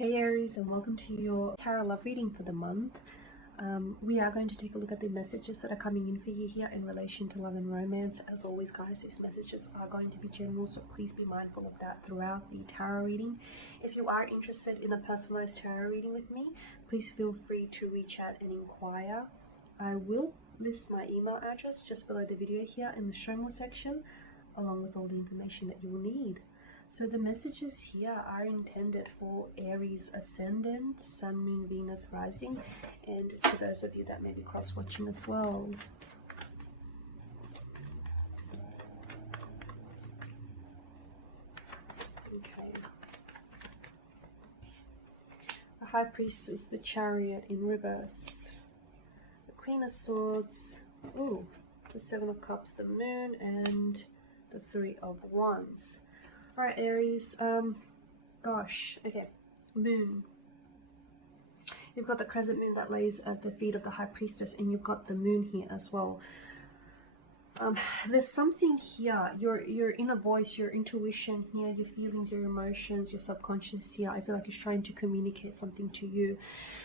Hey Aries, and welcome to your tarot love reading for the month. We are going to take a look at the messages that are coming in for you here in relation to love and romance. As always, guys, these messages are going to be general, so please be mindful of that throughout the tarot reading. If you are interested in a personalized tarot reading with me, please feel free to reach out and inquire. I will list my email address just below the video here in the show more section, along with all the information that you will need. So the messages here are intended for Aries ascendant, Sun, Moon, Venus, rising, and to those of you that may be cross-watching as well. Okay. The High Priest is the Chariot in reverse. The Queen of Swords, ooh, the Seven of Cups, the Moon, and the Three of Wands. Alright, Aries, gosh, okay, Moon. You've got the crescent moon that lays at the feet of the High Priestess, and you've got the moon here as well. There's something here, your inner voice, your intuition here, your feelings, your emotions, your subconscious here. I feel like it's trying to communicate something to you.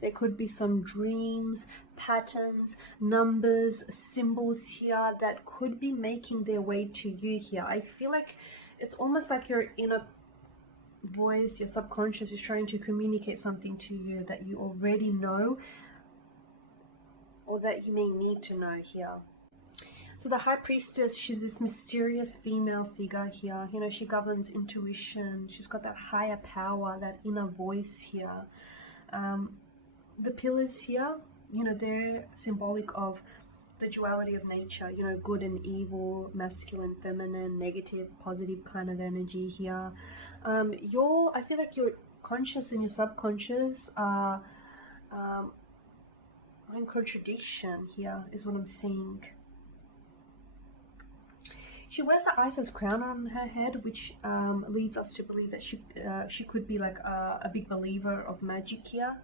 There could be some dreams, patterns, numbers, symbols here that could be making their way to you here. I feel like it's almost like your inner voice, your subconscious is trying to communicate something to you that you already know or that you may need to know here. So the High Priestess, she's this mysterious female figure here. You know, she governs intuition. She's got that higher power, that inner voice here. The pillars here, you know, they're symbolic of the duality of nature, you know, good and evil, masculine, feminine, negative, positive kind of energy here. I feel like your conscious and your subconscious are in contradiction here, is what I'm seeing. She wears the Isis crown on her head, which leads us to believe that she could be like a big believer of magic here.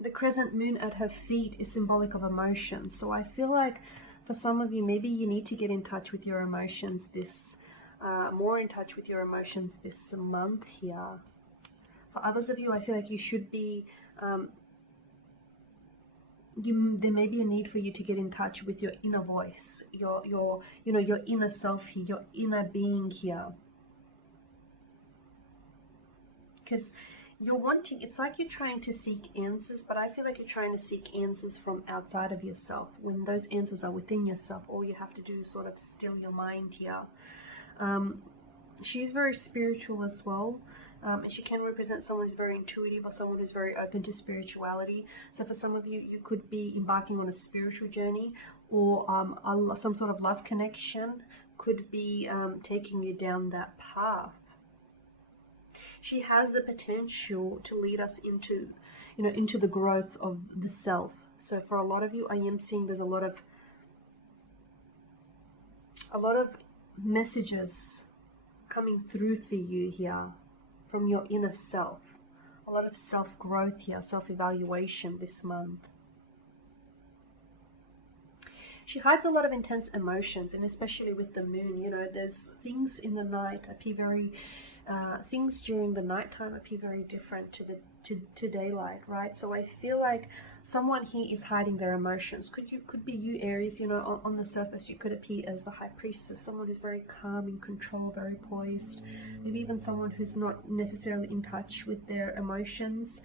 The crescent moon at her feet is symbolic of emotions. So I feel like for some of you, maybe you need to get in touch with your emotions more in touch with your emotions this month here. For others of you, I feel like you should be, there may be a need for you to get in touch with your inner voice, your inner self here, your inner being here. Because you're wanting, it's like you're trying to seek answers, but I feel like you're trying to seek answers from outside of yourself. When those answers are within yourself, all you have to do is sort of still your mind here. She's very spiritual as well, and she can represent someone who's very intuitive or someone who's very open to spirituality. So for some of you, you could be embarking on a spiritual journey, or some sort of love connection could be taking you down that path. She has the potential to lead us into, into the growth of the self. So for a lot of you, I am seeing there's a lot of messages coming through for you here from your inner self. A lot of self-growth here, self-evaluation this month. She hides a lot of intense emotions, and especially with the moon, you know, there's things in the night appear very things during the nighttime appear very different to daylight, right? So I feel like someone here is hiding their emotions. Could be you, Aries. You know, on the surface you could appear as the High Priestess, someone who's very calm, in control, very poised. Maybe even someone who's not necessarily in touch with their emotions.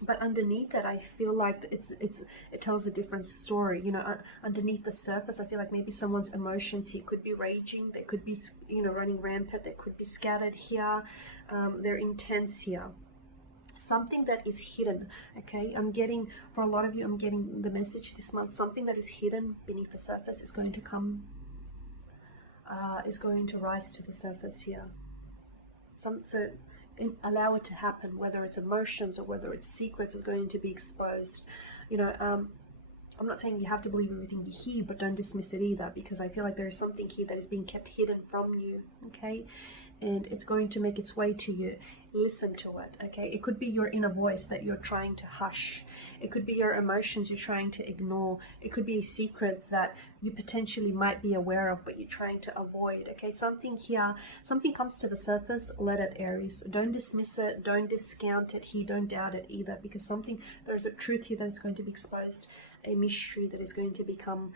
But underneath that, I feel like it tells a different story. You know, underneath the surface, I feel like maybe someone's emotions here could be raging. They could be, running rampant. They could be scattered here. They're intense here. Something that is hidden. Okay, for a lot of you, I'm getting the message this month. Something that is hidden beneath the surface is going to come. Is going to rise to the surface here. Allow it to happen, whether it's emotions or whether it's secrets is going to be exposed. I'm not saying you have to believe everything you hear, but don't dismiss it either, because I feel like there is something here that is being kept hidden from you. Okay, and it's going to make its way to you. Listen to it, okay? It could be your inner voice that you're trying to hush. It could be your emotions you're trying to ignore. It could be a secret that you potentially might be aware of, but you're trying to avoid, okay? Something here, something comes to the surface, let it, Aries. Don't dismiss it, don't discount it here, don't doubt it either, because something, there's a truth here that is going to be exposed, a mystery that is going to become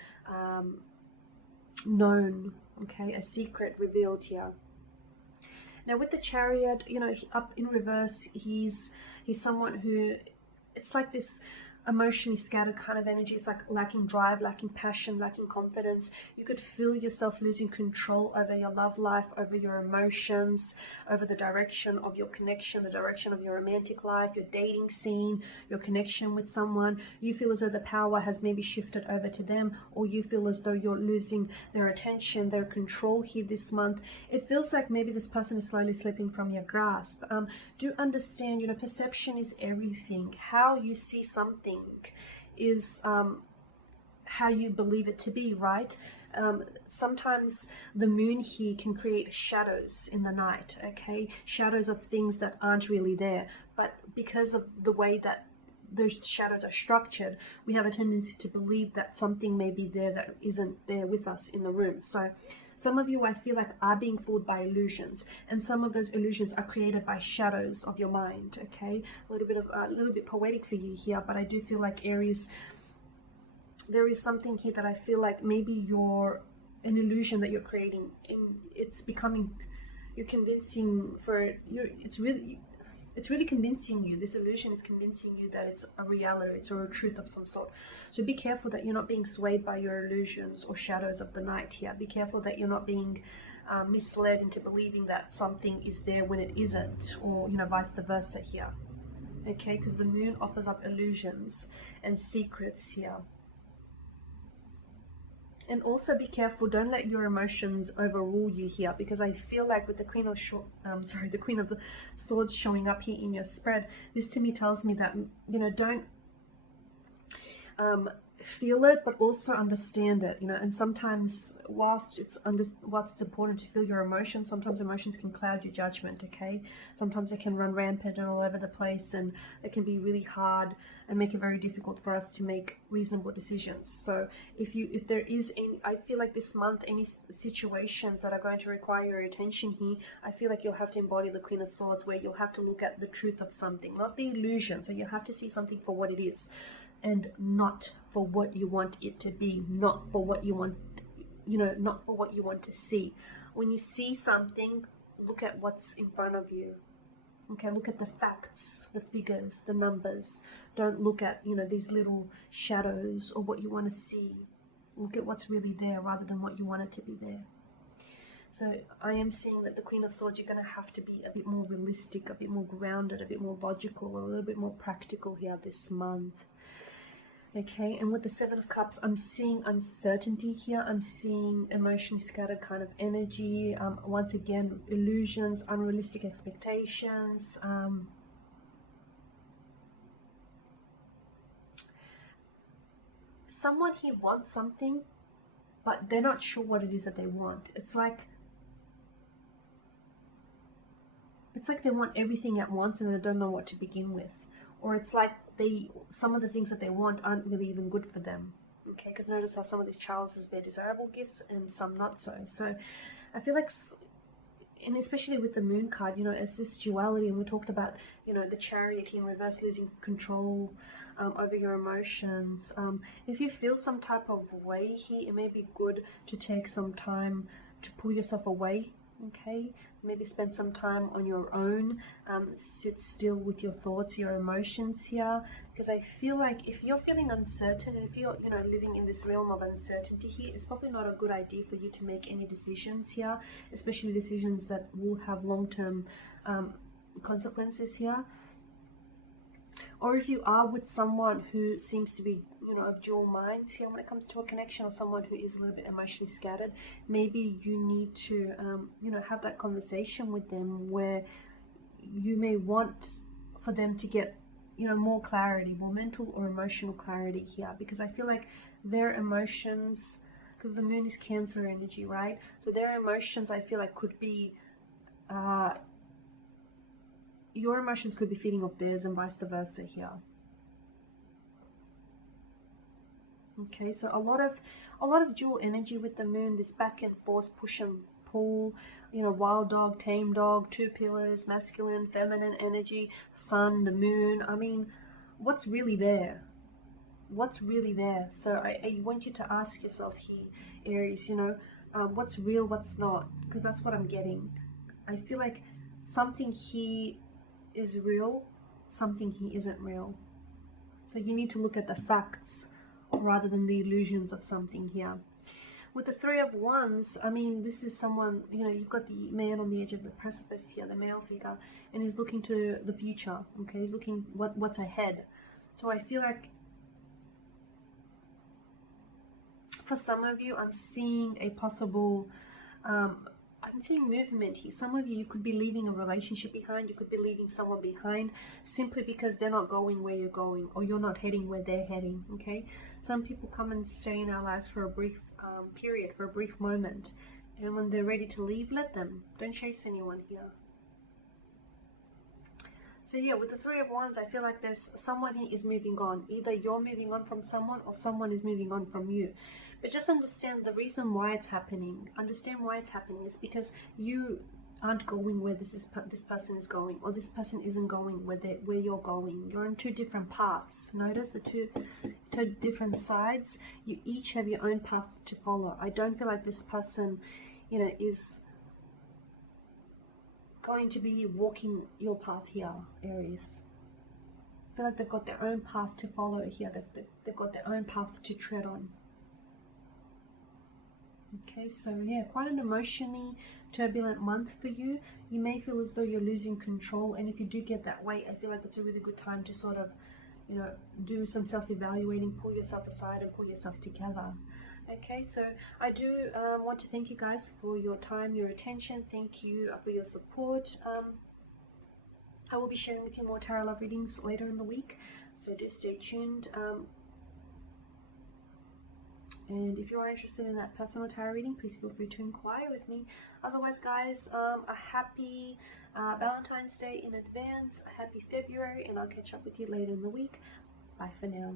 known, okay? A secret revealed here. Now with the Chariot, you know, up in reverse, he's someone who, it's like this emotionally scattered kind of energy. It's like lacking drive, lacking passion, lacking confidence. You could feel yourself losing control over your love life, over your emotions, over the direction of your connection, the direction of your romantic life, your dating scene, your connection with someone. You feel as though the power has maybe shifted over to them, or you feel as though you're losing their attention, their control here this month. It feels like maybe this person is slowly slipping from your grasp. Do understand, you know, perception is everything. How you see something is how you believe it to be, right? Sometimes the moon here can create shadows in the night, okay? Shadows of things that aren't really there, but because of the way that those shadows are structured, we have a tendency to believe that something may be there that isn't there with us in the room. So some of you, I feel like, are being fooled by illusions, and some of those illusions are created by shadows of your mind, okay? A little bit poetic for you here, but I do feel like, Aries, there is something here that I feel like maybe you're an illusion that you're creating, and it's becoming, you're convincing for you, it's really convincing you, this illusion is convincing you that it's a reality, it's a truth of some sort. So be careful that you're not being swayed by your illusions or shadows of the night here. Be careful that you're not being misled into believing that something is there when it isn't, or, you know, vice versa here, okay? Because the moon offers up illusions and secrets here. And also be careful, don't let your emotions overrule you here, because I feel like with the Queen of the Queen of the Swords showing up here in your spread, this to me tells me that, you know, don't feel it, but also understand it, you know. And sometimes whilst it's important to feel your emotions, sometimes emotions can cloud your judgment, okay? Sometimes they can run rampant and all over the place, and it can be really hard and make it very difficult for us to make reasonable decisions. So if there is any, I feel like this month, any situations that are going to require your attention here, I feel like you'll have to embody the Queen of Swords, where you'll have to look at the truth of something, not the illusion. So you'll have to see something for what it is, and not for what you want it to be, not for what you want, you know, not for what you want to see. When you see something, look at what's in front of you, okay? Look at the facts, the figures, the numbers. Don't look at, you know, these little shadows or what you want to see. Look at what's really there rather than what you want it to be there. So I am seeing that the Queen of Swords, you're going to have to be a bit more realistic, a bit more grounded, a bit more logical, a little bit more practical here this month. Okay, and with the Seven of Cups, I'm seeing uncertainty here. I'm seeing emotionally scattered kind of energy. Once again, illusions, unrealistic expectations. Someone here wants something, but they're not sure what it is that they want. It's like they want everything at once and they don't know what to begin with. Or it's like some of the things that they want aren't really even good for them, okay? Because notice how some of these chalices bear desirable gifts and some not so. So I feel like, and especially with the moon card, you know, it's this duality, and we talked about, you know, the Chariot in reverse, losing control over your emotions. If you feel some type of way here, it may be good to take some time to pull yourself away, okay? Maybe spend some time on your own, sit still with your thoughts, your emotions here, because I feel like if you're feeling uncertain, and if you're, you know, living in this realm of uncertainty here, it's probably not a good idea for you to make any decisions here, especially decisions that will have long-term consequences here. Or if you are with someone who seems to be, you know, of dual minds here when it comes to a connection, or someone who is a little bit emotionally scattered, maybe you need to, you know, have that conversation with them where you may want for them to get, you know, more clarity, more mental or emotional clarity here. Because I feel like their emotions, because the moon is Cancer energy, right? So their emotions, I feel like, could be your emotions could be feeding off theirs and vice versa here. Okay, so a lot of dual energy with the moon, this back and forth push and pull, you know, wild dog, tame dog, two pillars, masculine, feminine energy, sun, the moon. I mean, what's really there? What's really there? So I want you to ask yourself here, Aries, you know, what's real, what's not? Because that's what I'm getting. I feel like something here is real, something here isn't real. So you need to look at the facts rather than the illusions of something here. With the Three of Wands, I mean, this is someone, you know, you've got the man on the edge of the precipice here, the male figure, and he's looking to the future, okay? He's looking what's ahead. So I feel like for some of you, I'm seeing a possible, I'm seeing movement here. Some of you, you could be leaving a relationship behind, you could be leaving someone behind simply because they're not going where you're going, or you're not heading where they're heading, okay? Some people come and stay in our lives for a brief period, for a brief moment, and when they're ready to leave, let them. Don't chase anyone here. So yeah, with the Three of Wands, I feel like there's someone here is moving on. Either you're moving on from someone or someone is moving on from you. But just understand the reason why it's happening. Understand why it's happening is because you aren't going where this person is going, or this person isn't going where you're going. You're on two different paths. Notice the two different sides. You each have your own path to follow. I don't feel like this person, you know, is going to be walking your path here, Aries. I feel like they've got their own path to follow here. They've got their own path to tread on. Okay, so yeah, quite an emotionally turbulent month for you. You may feel as though you're losing control, and if you do get that way, I feel like it's a really good time to sort of, you know, do some self-evaluating, pull yourself aside and pull yourself together. Okay, so I do want to thank you guys for your time, your attention. Thank you for your support. I will be sharing with you more tarot love readings later in the week, so do stay tuned. And if you are interested in that personal tarot reading, please feel free to inquire with me. Otherwise, guys, a happy Valentine's Day in advance, a happy February, and I'll catch up with you later in the week. Bye for now.